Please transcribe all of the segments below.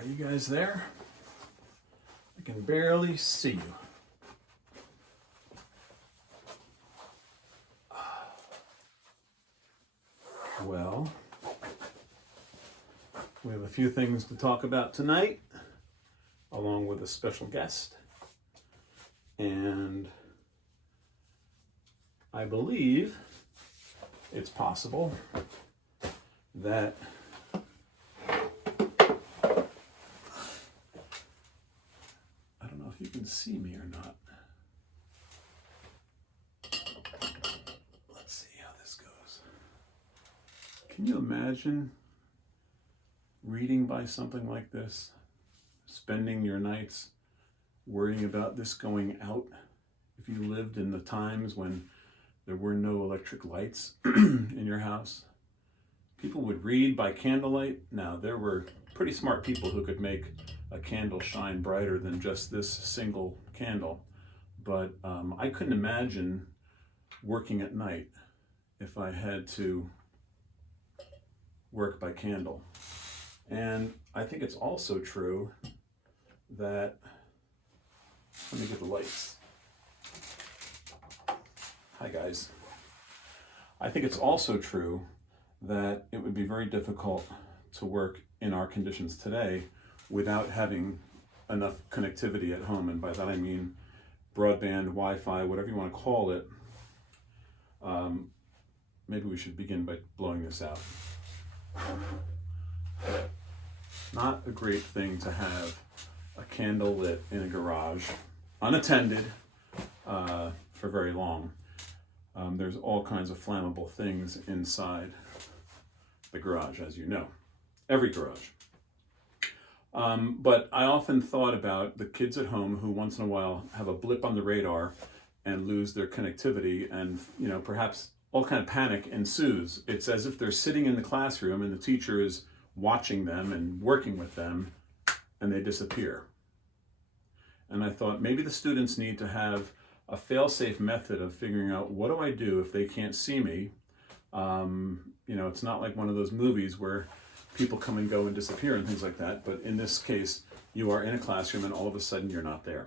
Are you guys there? I can barely see you. Well, we have a few things to talk about tonight, along with a special guest. And I believe it's possible that I don't know if you can see me or not. Let's see how this goes. Can you imagine reading by something like this? Spending your nights worrying about this going out? If you lived in the times when there were no electric lights in your house, people would read by candlelight. Now, there were pretty smart people who could make a candle shine brighter than just this single candle. But I couldn't imagine working at night if I had to work by candle. And I think it's also true that, let me get the lights. Hi guys. I think it's also true that it would be very difficult to work in our conditions today without having enough connectivity at home. And by that I mean broadband, Wi-Fi, whatever you want to call it. Maybe we should begin by blowing this out. Not a great thing to have a candle lit in a garage, unattended, for very long. There's all kinds of flammable things inside the garage, as you know. Every garage. But I often thought about the kids at home who once in a while have a blip on the radar and lose their connectivity, and perhaps all kind of panic ensues. It's as if they're sitting in the classroom and the teacher is watching them and working with them, and they disappear. And I thought maybe the students need to have a fail-safe method of figuring out, what do I do if they can't see me? It's not like one of those movies where people come and go and disappear and things like that, but in this case, you are in a classroom and all of a sudden you're not there.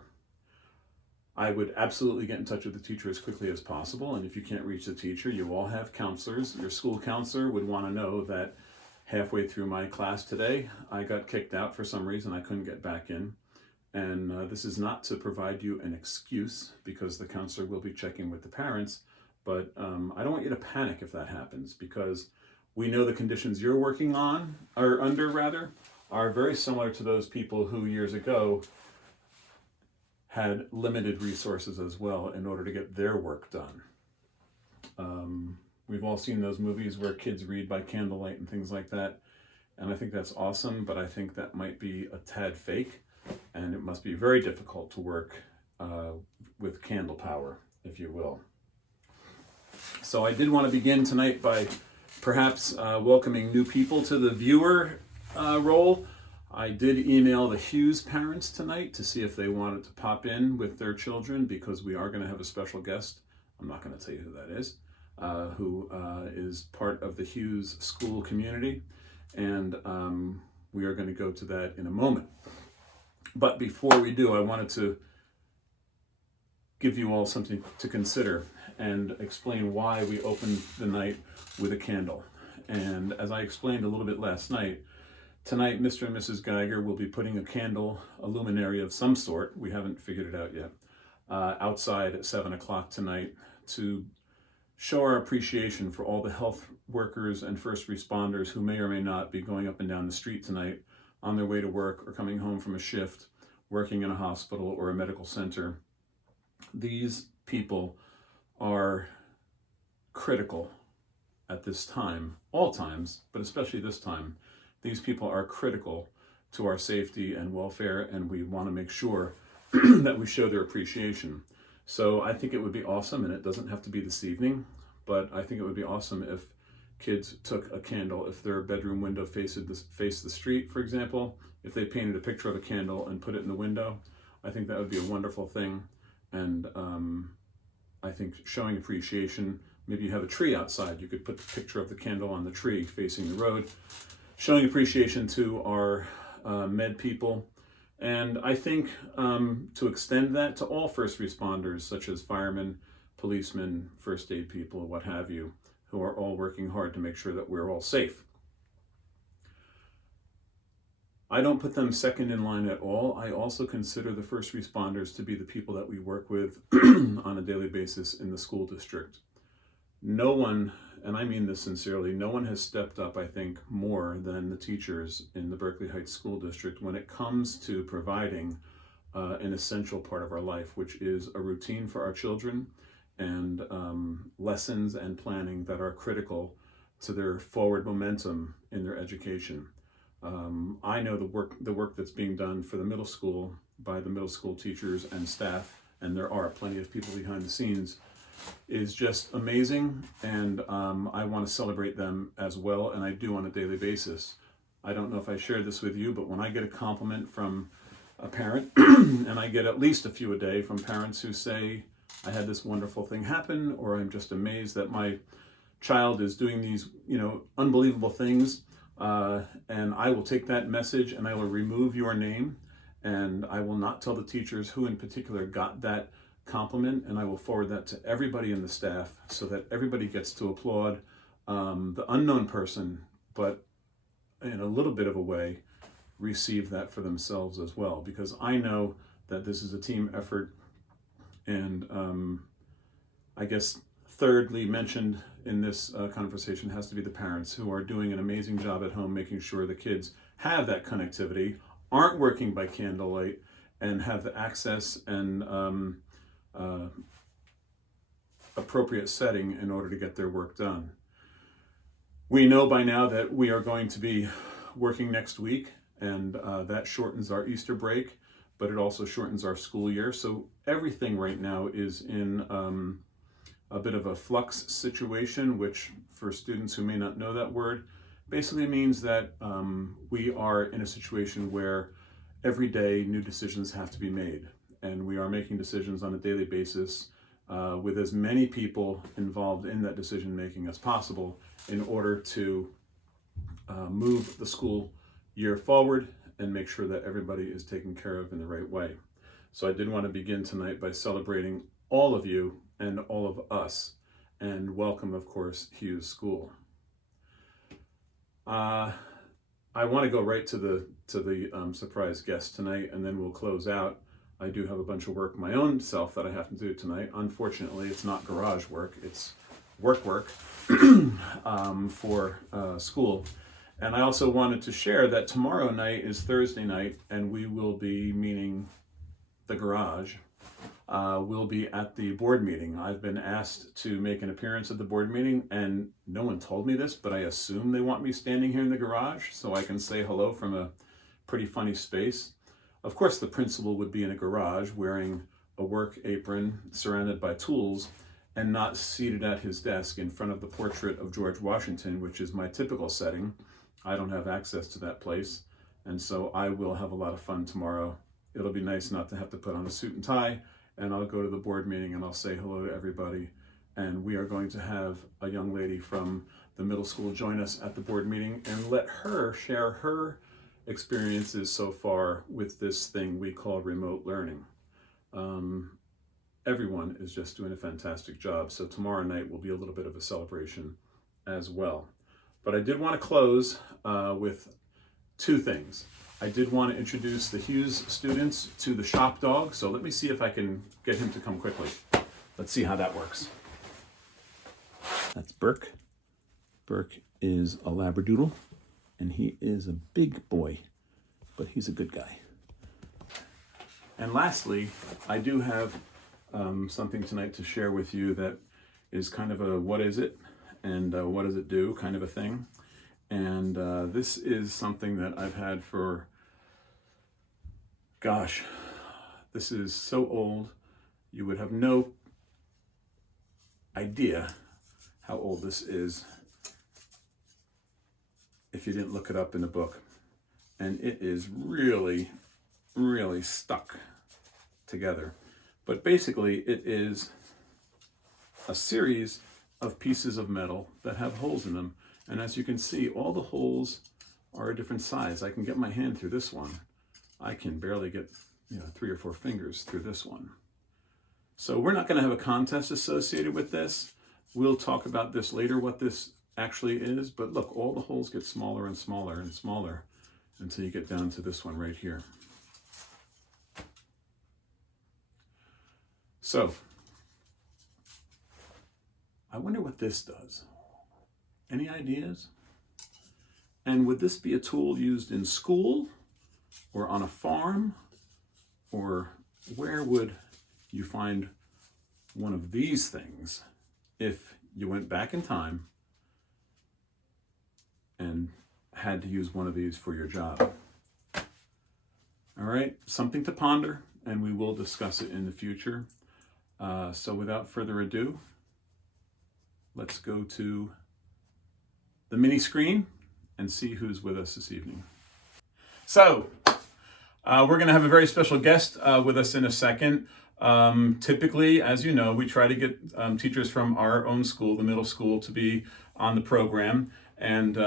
I would absolutely get in touch with the teacher as quickly as possible, and if you can't reach the teacher, you all have counselors. Your school counselor would want to know that halfway through my class today, I got kicked out for some reason. I couldn't get back in. And this is not to provide you an excuse, because the counselor will be checking with the parents, but I don't want you to panic if that happens, because we know the conditions you're working on, or under rather, are very similar to those people who years ago had limited resources as well in order to get their work done. We've all seen those movies where kids read by candlelight and things like that, and I think that's awesome, but I think that might be a tad fake, and it must be very difficult to work with candle power, if you will. So I did want to begin tonight by perhaps welcoming new people to the viewer role. I did email the Hughes parents tonight to see if they wanted to pop in with their children, because we are going to have a special guest. I'm not going to tell you who that is, who is part of the Hughes school community, and we are going to go to that in a moment. But before we do, I wanted to give you all something to consider and explain why we opened the night with a candle. And as I explained a little bit last night, tonight Mr. and Mrs. Geiger will be putting a candle, a luminary of some sort, we haven't figured it out yet, outside at 7 o'clock tonight to show our appreciation for all the health workers and first responders who may or may not be going up and down the street tonight on their way to work or coming home from a shift, working in a hospital or a medical center. These people are critical at this time, all times, but especially this time. These people are critical to our safety and welfare, and we want to make sure that we show their appreciation. So I think it would be awesome, and it doesn't have to be this evening, but I think it would be awesome if kids took a candle, if their bedroom window faced the street, for example, if they painted a picture of a candle and put it in the window. I think that would be a wonderful thing. And I think showing appreciation, maybe you have a tree outside, you could put the picture of the candle on the tree facing the road, showing appreciation to our med people. And I think to extend that to all first responders, such as firemen, policemen, first aid people, what have you, who are all working hard to make sure that we're all safe. I don't put them second in line at all. I also consider the first responders to be the people that we work with on a daily basis in the school district. No one, and I mean this sincerely, no one has stepped up, I think, more than the teachers in the Berkeley Heights School District when it comes to providing an essential part of our life, which is a routine for our children and lessons and planning that are critical to their forward momentum in their education. I know the work that's being done for the middle school by the middle school teachers and staff, and there are plenty of people behind the scenes, is just amazing, and I want to celebrate them as well, and I do on a daily basis. I don't know if I shared this with you, but when I get a compliment from a parent, and I get at least a few a day from parents who say, I had this wonderful thing happen, or I'm just amazed that my child is doing these, unbelievable things, and I will take that message and I will remove your name, and I will not tell the teachers who in particular got that compliment, and I will forward that to everybody in the staff so that everybody gets to applaud the unknown person, but in a little bit of a way receive that for themselves as well, because I know that this is a team effort. And I guess thirdly mentioned in this conversation has to be the parents, who are doing an amazing job at home making sure the kids have that connectivity, aren't working by candlelight, and have the access and appropriate setting in order to get their work done. We know by now that we are going to be working next week, and that shortens our Easter break, but it also shortens our school year. So everything right now is in a bit of a flux situation, which for students who may not know that word, basically means that we are in a situation where every day new decisions have to be made. And we are making decisions on a daily basis with as many people involved in that decision making as possible in order to move the school year forward and make sure that everybody is taken care of in the right way. So I did want to begin tonight by celebrating all of you and all of us, and welcome, of course, Hughes School. I want to go right to the surprise guest tonight, and then we'll close out. I do have a bunch of work my own self that I have to do tonight. Unfortunately, it's not garage work, it's work for school. And I also wanted to share that tomorrow night is Thursday night, and we will be, meaning the garage, will be at the board meeting. I've been asked to make an appearance at the board meeting, and no one told me this, but I assume they want me standing here in the garage so I can say hello from a pretty funny space. Of course, the principal would be in a garage wearing a work apron, surrounded by tools, and not seated at his desk in front of the portrait of George Washington, which is my typical setting. I don't have access to that place, and so I will have a lot of fun tomorrow. It'll be nice not to have to put on a suit and tie, and I'll go to the board meeting and I'll say hello to everybody. And we are going to have a young lady from the middle school join us at the board meeting and let her share her experiences so far with this thing we call remote learning. Everyone is just doing a fantastic job. So tomorrow night will be a little bit of a celebration as well. But I did want to close with two things. I did want to introduce the Hughes students to the shop dog. So let me see if I can get him to come quickly. Let's see how that works. That's Burke. Burke is a Labradoodle, and he is a big boy, but he's a good guy. And lastly, I do have something tonight to share with you that is kind of a what is it and what does it do kind of a thing. And this is something that I've had for, gosh, this is so old, you would have no idea how old this is if you didn't look it up in a book. And it is really, really stuck together. But basically it is a series of pieces of metal that have holes in them. And as you can see, all the holes are a different size. I can get my hand through this one. I can barely get 3 or 4 fingers through this one. So we're not going to have a contest associated with this. We'll talk about this later, what this actually is. But look, all the holes get smaller and smaller and smaller until you get down to this one right here. So I wonder what this does. Any ideas? And would this be a tool used in school or on a farm? Or where would you find one of these things if you went back in time and had to use one of these for your job? All right, something to ponder, and we will discuss it in the future. So without further ado, let's go to the mini screen and see who's with us this evening. So we're going to have a very special guest with us in a second. Typically, as you know, we try to get teachers from our own school, the middle school, to be on the program. And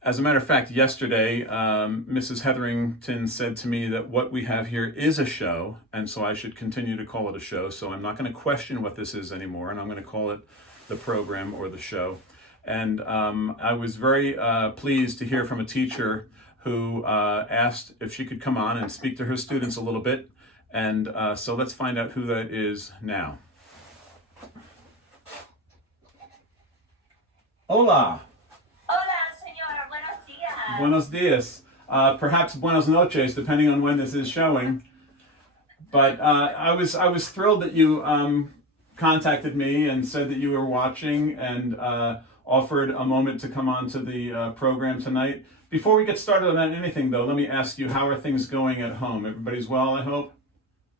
as a matter of fact, yesterday, Mrs. Hetherington said to me that what we have here is a show, and so I should continue to call it a show. So I'm not going to question what this is anymore, and I'm going to call it the program or the show. And I was very pleased to hear from a teacher who asked if she could come on and speak to her students a little bit. And so let's find out who that is now. Hola. Hola, señor. Buenos días. Buenos dias. Perhaps buenos noches, depending on when this is showing. But I was thrilled that you contacted me and said that you were watching and offered a moment to come on to the program tonight. Before we get started on anything, though, let me ask you, how are things going at home? Everybody's well, I hope?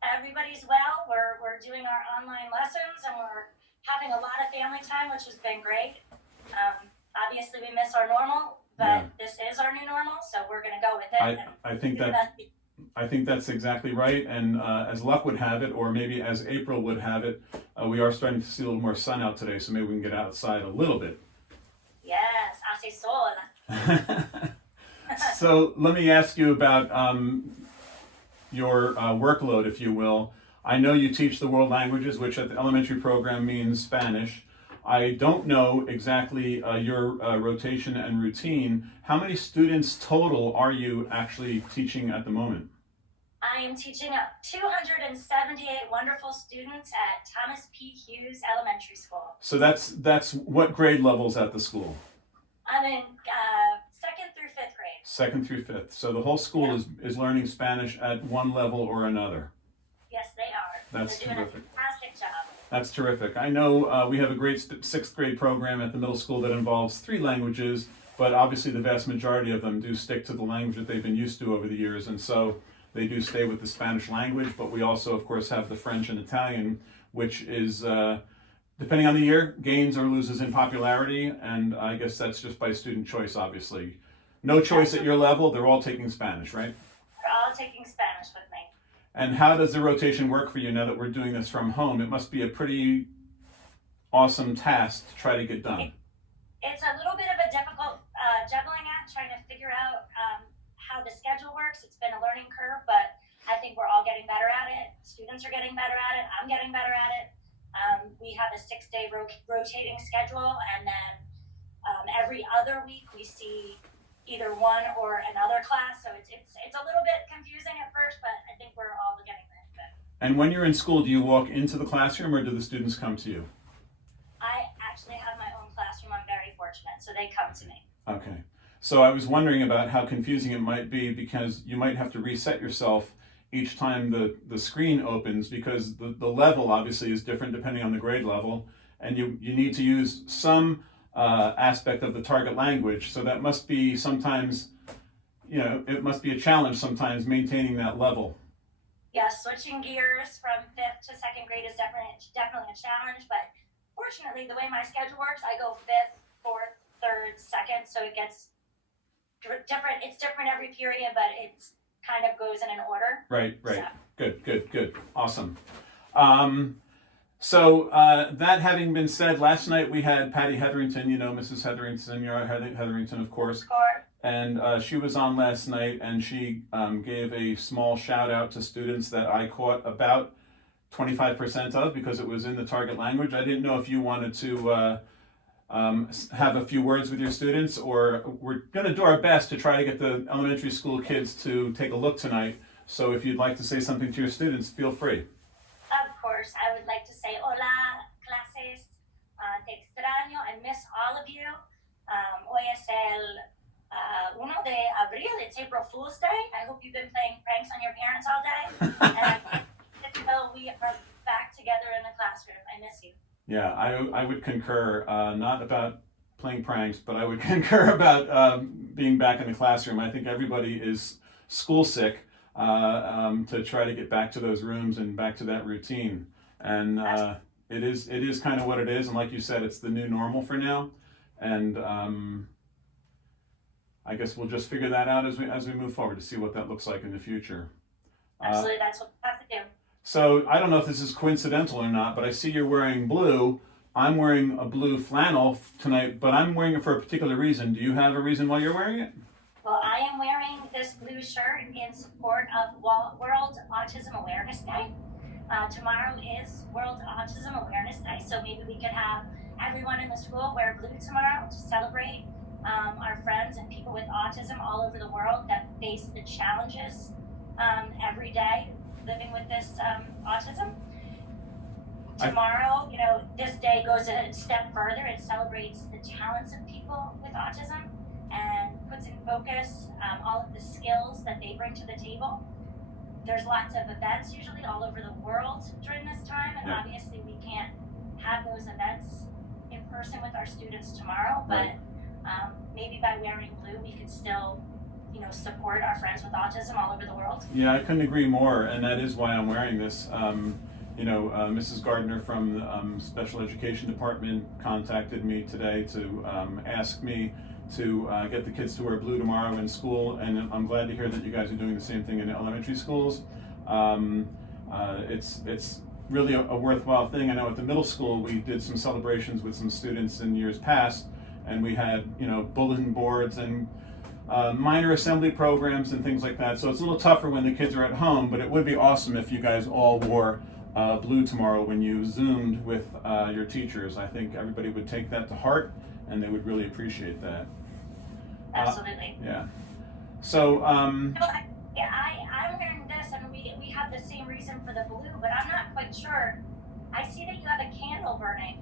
Everybody's well. We're doing our online lessons, and we're having a lot of family time, which has been great. Obviously, we miss our normal, but this is our new normal, so we're going to go with it. I think that's exactly right. And as luck would have it, or maybe as April would have it, we are starting to see a little more sun out today, so maybe we can get outside a little bit. Yes, hace sol. So let me ask you about your workload, if you will. I know you teach the world languages, which at the elementary program means Spanish. I don't know exactly your rotation and routine. How many students total are you actually teaching at the moment? I am teaching 278 wonderful students at Thomas P. Hughes Elementary School. So that's what grade levels at the school? I'm in 2nd through 5th grade. 2nd through 5th. So the whole school is learning Spanish at one level or another. Yes, they are. That's They're doing terrific. a fantastic job. That's terrific. I know we have a great 6th grade program at the middle school that involves 3 languages, but obviously the vast majority of them do stick to the language that they've been used to over the years, and so they do stay with the Spanish language, but we also, of course, have the French and Italian, which is, depending on the year, gains or loses in popularity, and I guess that's just by student choice, obviously. No choice at your level, they're all taking Spanish, right? They're all taking Spanish with me. And how does the rotation work for you now that we're doing this from home? It must be a pretty awesome task to try to get done. It's a little bit of a difficult juggling act, trying to figure out how the schedule works. It's been a learning curve, but I think we're all getting better at it. Students are getting better at it. I'm getting better at it. We have a 6-day rotating schedule, and then every other week we see either one or another class. So it's a little bit confusing at first, but I think we're all getting the hang of it. And when you're in school, do you walk into the classroom or do the students come to you? I actually have my own classroom. I'm very fortunate, so they come to me. Okay. So I was wondering about how confusing it might be, because you might have to reset yourself each time the screen opens, because the level obviously is different depending on the grade level, and you need to use some aspect of the target language. So that must be sometimes, it must be a challenge sometimes maintaining that level. Yeah, switching gears from 5th to 2nd grade is definitely a challenge, but fortunately, the way my schedule works, I go 5th, 4th, 3rd, 2nd, so it gets different. It's different every period, but it's kind of goes in an order. Right. So. Good. Awesome. So that having been said, last night we had Patty Hetherington, you know Mrs. Hetherington, Hetherington, of course, Score. and she was on last night, and she gave a small shout out to students that I caught about 25% of because it was in the target language. I didn't know if you wanted to have a few words with your students, or we're going to do our best to try to get the elementary school kids to take a look tonight. So if you'd like to say something to your students, feel free. Of course, I would like to say hola, clases, te extraño, I miss all of you. Hoy es el 1 de abril, it's April Fool's Day. I hope you've been playing pranks on your parents all day. And until we are back together in the classroom, I miss you. Yeah, I would concur, not about playing pranks, but I would concur about being back in the classroom. I think everybody is school sick to try to get back to those rooms and back to that routine. And it is kind of what it is. And like you said, it's the new normal for now. And I guess we'll just figure that out as we move forward to see what that looks like in the future. Absolutely, that's what we have to do. So I don't know if this is coincidental or not, but I see you're wearing blue. I'm wearing a blue flannel tonight, but I'm wearing it for a particular reason. Do you have a reason why you're wearing it? Well, I am wearing this blue shirt in support of World Autism Awareness Day. Tomorrow is World Autism Awareness Day, so maybe we could have everyone in the school wear blue tomorrow to celebrate our friends and people with autism all over the world that face the challenges every day living with this autism. Tomorrow, you know, this day goes a step further. It celebrates the talents of people with autism and puts in focus all of the skills that they bring to the table. There's lots of events usually all over the world during this time, and obviously we can't have those events in person with our students tomorrow, but maybe by wearing blue we could still, you know, support our friends with autism all over the world. Yeah, I couldn't agree more, and that is why I'm wearing this. You know, Mrs. Gardner from the Special Education Department contacted me today to ask me to get the kids to wear blue tomorrow in school, and I'm glad to hear that you guys are doing the same thing in elementary schools. It's really a worthwhile thing. I know at the middle school we did some celebrations with some students in years past, and we had, you know, bulletin boards and minor assembly programs and things like that. So it's a little tougher when the kids are at home, but it would be awesome if you guys all wore blue tomorrow when you Zoomed with your teachers. I think everybody would take that to heart, and they would really appreciate that. Absolutely. Yeah. So. I'm wearing this, and we have the same reason for the blue, but I'm not quite sure. I see that you have a candle burning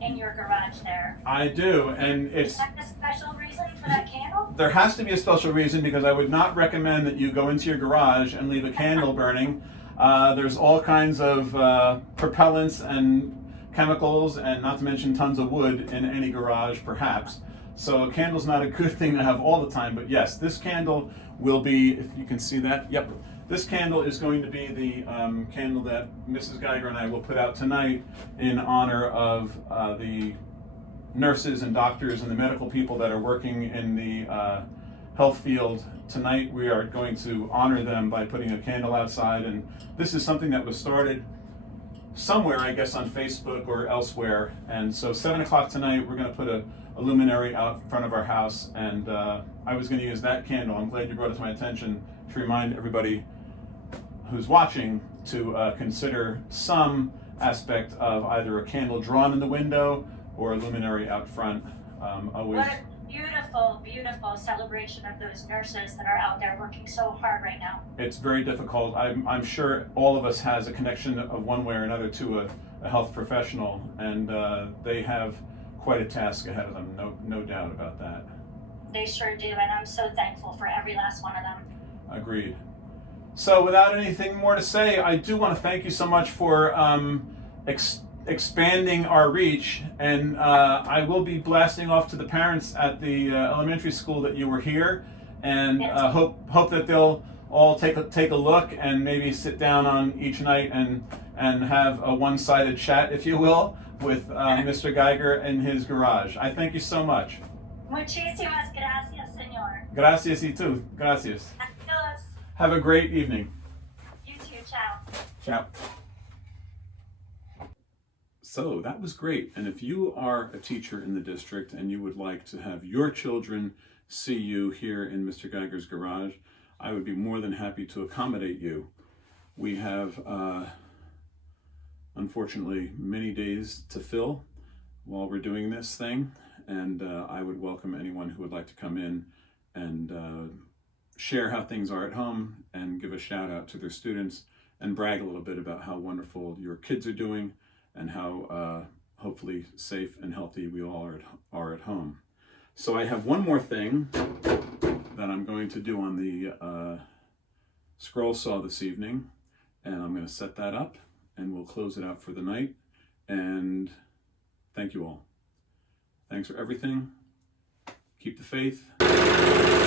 in your garage there. I do, and it's. Is that the special reason for that candle? There has to be a special reason, because I would not recommend that you go into your garage and leave a candle burning. There's all kinds of propellants and chemicals, and not to mention tons of wood in any garage, perhaps. So a candle's not a good thing to have all the time, but yes, this candle will be, if you can see that, yep. This candle is going to be the candle that Mrs. Geiger and I will put out tonight in honor of the nurses and doctors and the medical people that are working in the health field. Tonight we are going to honor them by putting a candle outside, and this is something that was started somewhere, I guess, on Facebook or elsewhere. And so 7 o'clock tonight we're going to put a luminary out front of our house, and I was going to use that candle. I'm glad you brought it to my attention to remind everybody who's watching to consider some aspect of either a candle drawn in the window or a luminary out front. Always. What a beautiful, beautiful celebration of those nurses that are out there working so hard right now. It's very difficult. I'm sure all of us has a connection of one way or another to a health professional, and they have quite a task ahead of them, no doubt about that. They sure do, and I'm so thankful for every last one of them. Agreed. So without anything more to say, I do want to thank you so much for expanding our reach, and I will be blasting off to the parents at the elementary school that you were here, and hope that they'll all take a look and maybe sit down on each night and have a one-sided chat, if you will, with Mr. Geiger in his garage. I thank you so much. Muchísimas gracias, señor. Gracias y tú. Gracias. Adiós. Have a great evening. You too. Ciao. Ciao. So that was great. And if you are a teacher in the district and you would like to have your children see you here in Mr. Geiger's garage, I would be more than happy to accommodate you. We have, unfortunately, many days to fill while we're doing this thing, and I would welcome anyone who would like to come in and share how things are at home and give a shout out to their students and brag a little bit about how wonderful your kids are doing and how hopefully safe and healthy we all are at home. So I have one more thing that I'm going to do on the scroll saw this evening, and I'm going to set that up and we'll close it out for the night. And thank you all. Thanks for everything. Keep the faith.